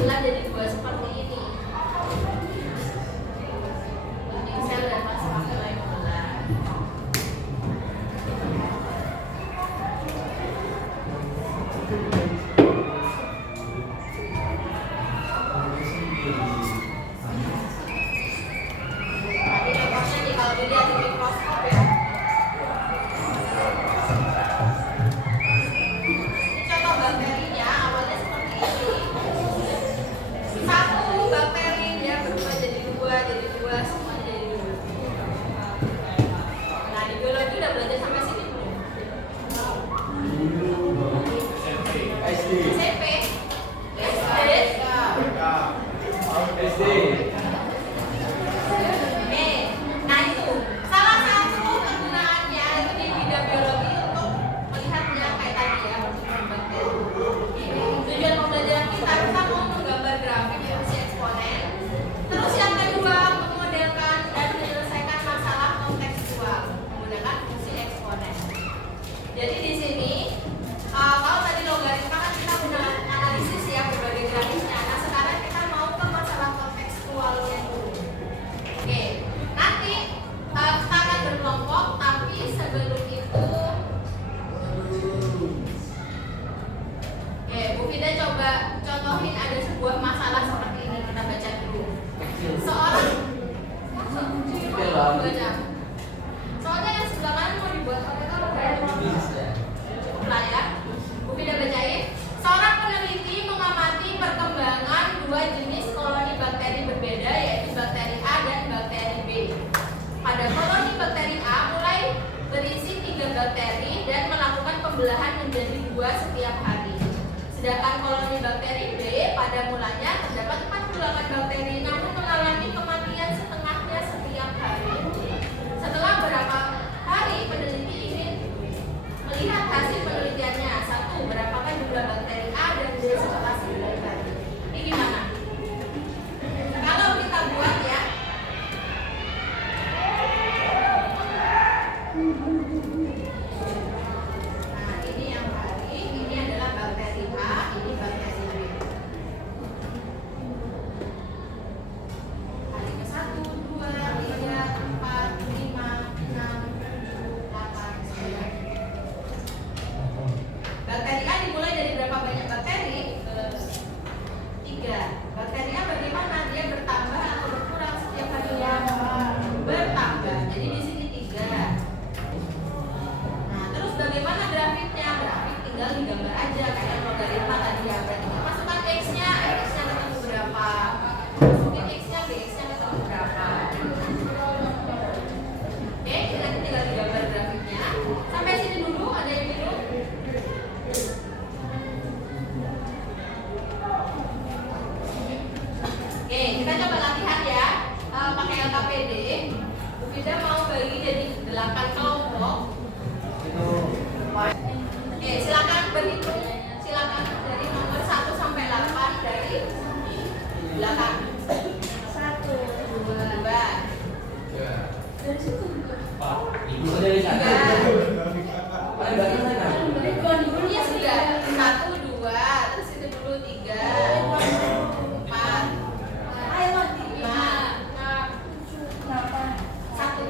9 jadi 2 seperti ini. Ini sel dan masalah nilai 15. Tadi rekornya nih kalau dilihat di mikroskop ya. Ini contoh bakterinya awalnya seperti ini. Satu bakteri dia berubah jadi dua, semua jadi 2. Nah di biologi udah belajar sampai sini belum? SD. SMP, SD. Nah itu salah satu kegunaannya itu di bidang biologi untuk melihatnya kayak tadi ya pertumbuhan bakteri. Tujuan pembelajaran kita mau menggambar grafik fungsi eksponen. Terus yang kedua memodelkan dan menyelesaikan masalah kontekstual menggunakan fungsi eksponen. Jadi di sini kalau tadi logaritma kan kita udah analisis ya berbagai grafisnya. Nah sekarang kita mau ke masalah kontekstualnya dulu. Oke, nanti kita akan berkelompok, tapi sebelum itu, oke, Bu Fida coba contohin ada sebuah masalah seperti ini, kita baca dulu. Seorang baca. Soalnya yang sebelah kanan mau dibuat oleh kalau cukup lah ya. Bu Fida bacain. Seorang peneliti mengamati perkembangan 2 jenis koloni bakteri berbeda, yaitu bakteri A dan bakteri B. Pada koloni bakteri A mulai berisi 3 bakteri dan melakukan pembelahan menjadi 2 setiap hari. Sedangkan koloni bakteri B pada mulanya terdapat 48 bakteri, namun mengalami kematian setengahnya setiap hari. Setelah beberapa hari, peneliti ingin melihat hasil penelitiannya. 1. Berapakah jumlah bakteri A dan B setelah 9 hari? Ini gimana? Kalau kita buat ya, nah ini yang hari, ini adalah bakteri A, ini bakteri B. Hari ke 1, 2, 3, 4, 5, 6, 8, 9. Bakteri A dimulai dari berapa banyak bakteri? 3. Bakteri A bagaimana? Dia bertambah atau berkurang setiap harinya? Bertambah. Jadi di sini 3. Nah, terus bagaimana grafiknya? Grafik tinggal digambar aja kayak logaritma tadi ya. Berarti masukkan X-nya ketemu berapa? Masukin X-nya, X-nya ketemu berapa? Oke, nanti tinggal digambar grafiknya. Sampai sini dulu, ada yang biru? Oke, kita coba latihan ya. Pakai LKPD. Bu Fida mau bagi jadi 8 kelompok. Oke, silakan berhitung. Silakan dari nomor 1 sampai 8 dari belakang. 1, 2. Dari situ juga. Ibu dari sana. Iya sudah. 1, 2. Terus itu dulu 3, 4. Ayo 5, 6, 8, 1,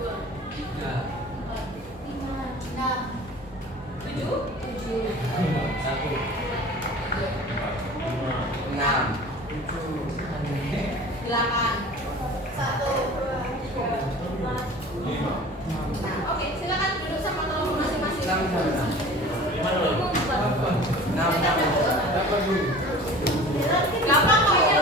2, 3, 4, 5, 6, 7, 1, 6, 8, 1. Nah, oke, silakan duduk sama kelompok masing-masing. Gampang kok ini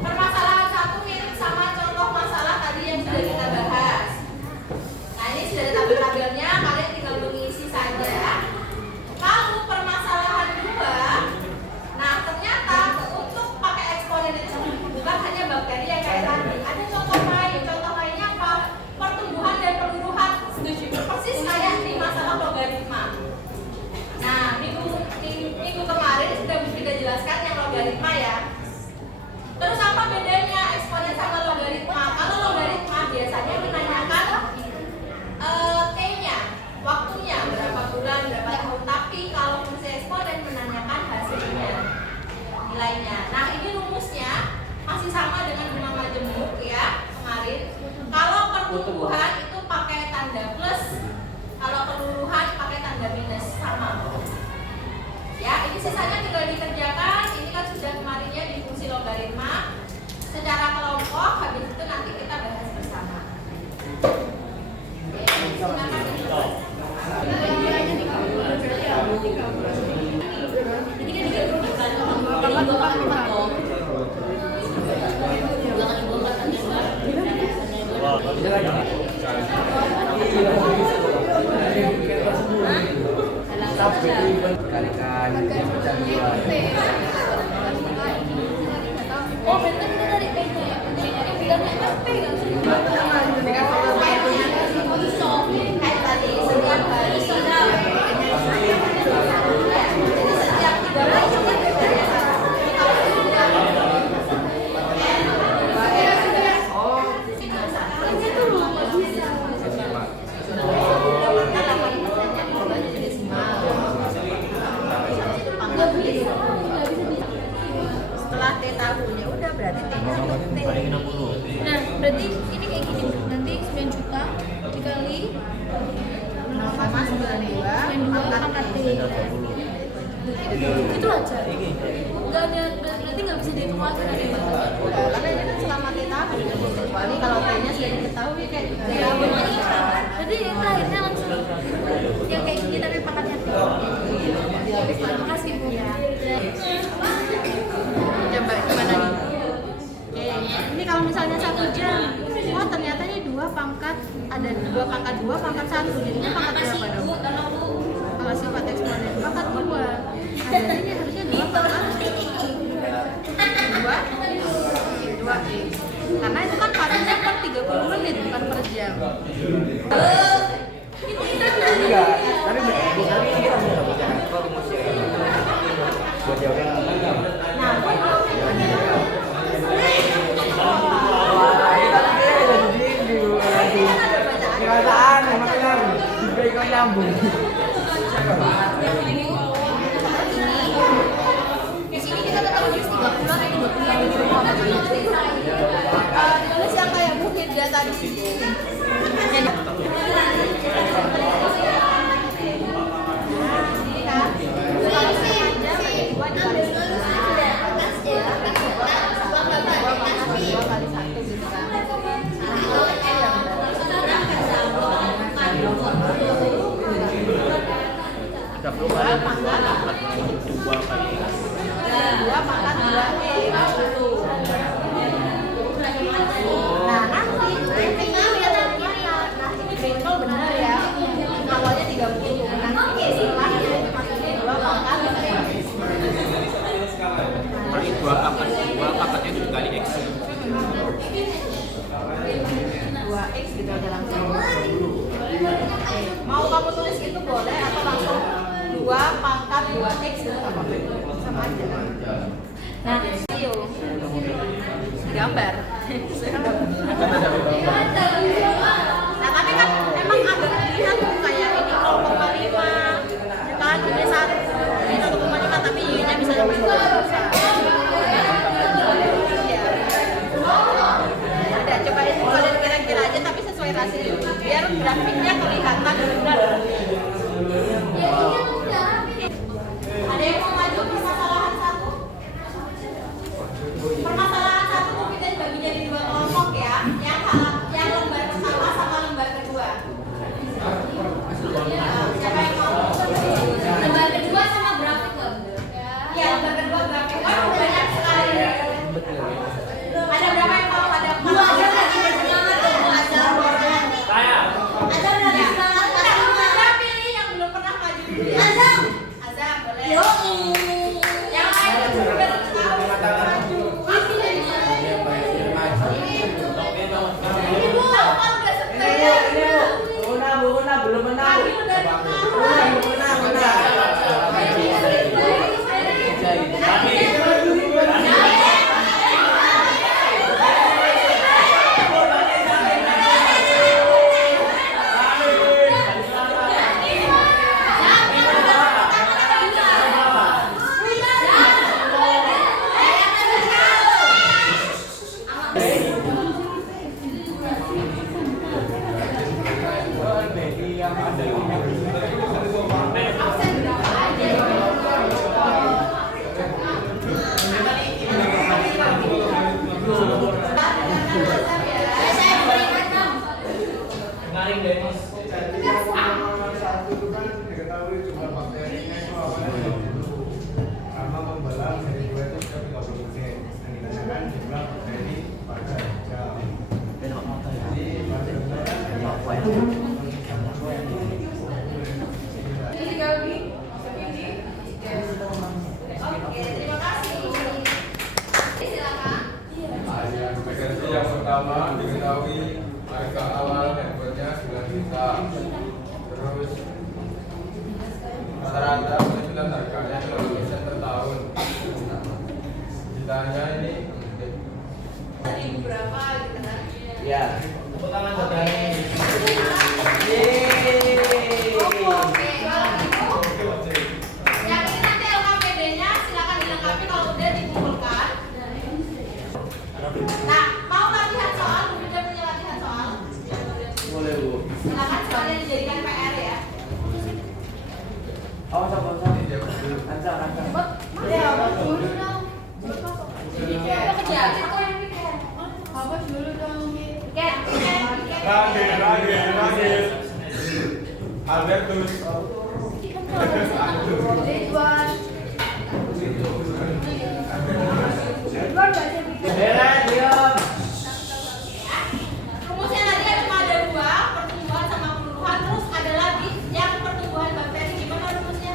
permasalahan 1 mirip sama contoh masalah tadi yang sudah kita bahas. Nah ini sudah ada tabel-tabelnya. nilainya. Nah, ini rumusnya masih sama dengan benang majemuk ya kemarin. Kalau pertumbuhan itu pakai tanda plus, kalau keluruhan pakai tanda minus, sama. Ya, ini sisanya tinggal dikerjakan. Ini kan sudah kemarinnya di fungsi logaritma secara kelompok. Habis itu nanti kita bahas bersama. Oke, silakan dibahas. Oh, berarti kita dari P-nya ya? Dari bilangnya P kan? Kayak tadi, setiap hari sudah. Jadi setiap 3 hari kan bedanya satu. Setelah T tahun ya udah berarti T-nya sudah T. Nah, berarti ini kayak gini. Nanti 9 juta dikali 0,92 pangkat T. Itu aja. Enggak ada, berarti nggak bisa dihitung lagi ada yang udah, karena ini kan selama T tahun. Kecuali kalau T-nya sudah diketahui kayak T tahun. Berarti yang terakhirnya langsung yang kayak gini tapi pangkatnya T. Terima kasih Bu. Coba gimana nih? Oke, ini kalau misalnya 1 jam, oh ternyata ini 2 pangkat, ada 2 pangkat 2 pangkat 1, jadinya pangkat berapa dong? Kalau sifat eksponen pangkat 2, nah berarti ini harusnya 2 pangkat 2x, karena itu kan parunya per 30 menit bukan per jam. Enggak, tapi ini kita nggak bisa kalau rumusnya buat jawabnya. Nah, Perasaan makanya diberikan nyambung. Di sini kita tetap tulis 30 atau 20. tulis yang kayak Bu Hilda tadi. Nah, nanti tinggal lihat lagi. Nah, ini bentol benar ya. Awalnya 30. Nanti setelahnya itu maksudnya 2 pangkat. Berarti 2 pangkatnya itu dikali X. 2x gitu aja langsung. Mau kamu tulis itu boleh atau langsung 2 pangkat 2x gitu apa? Sama aja. Nah, yuk. Gambar. Nah, tapi kan emang agak dilihat tuh kayak ini 0,5 kan ini 1 ini 1,5 tapi y-nya bisa lebih besar. Iya. Udah coba itu kalian kira-kira aja tapi sesuai rasio biar grafiknya kelihatan benar. Ada yang mau maju permasalahan 1? Permasalahan 1 kita bagi jadi 2 kelompok ya. Yang lembar pertama Oh, sama. Kancah. Ya, dulu dong. Apa kerja? Apa dulu dong? Ken. Lagi. Ada terus. Ridwan. Bella, diam. Rumusnya tadi cuma ada dua, pertumbuhan sama peluruhan, terus ada lagi yang pertumbuhan bakteri. Gimana rumusnya?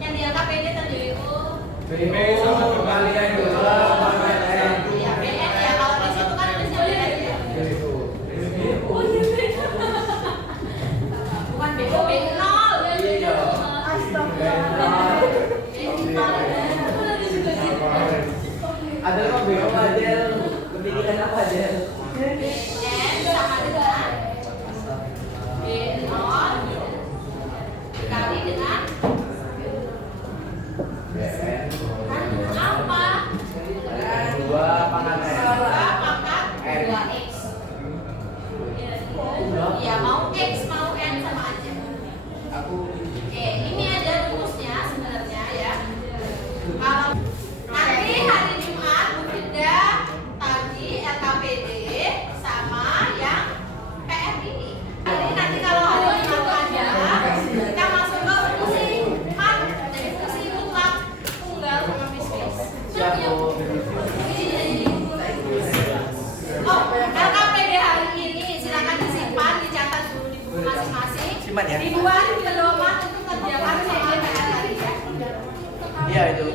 Yang di angka PD tadi itu. B sama kembalian 2 pangkat N. Ya, BN ya. Kalau di situ kan tulisnya BN ya. Oh iya beda. Bukan BO, B0. Iya. Astagfirullah. Ada kok BO aja. Kepikiran apa aja? BN sama dengan B0 dikali dengan BN apa? 2 pangkat N. 2 pangkat 2X. Ya, mau X mau N sama aja. Ini ada rumusnya sebenarnya ya. Kalau nanti hari Jumat Bu Firda tagi LKPD sama yang PR ini. Jadi nanti kalau hari Jumat ada, kita masuk ke fungsi mat, jadi fungsi mutlak tunggal sama bisnis. Oh, LKPD hari ini silakan disimpan, dicatat dulu di buku masing-masing. Simpan ya. Dibuat pedoman untuk kerjakan sama PR hari ya. Iya itu.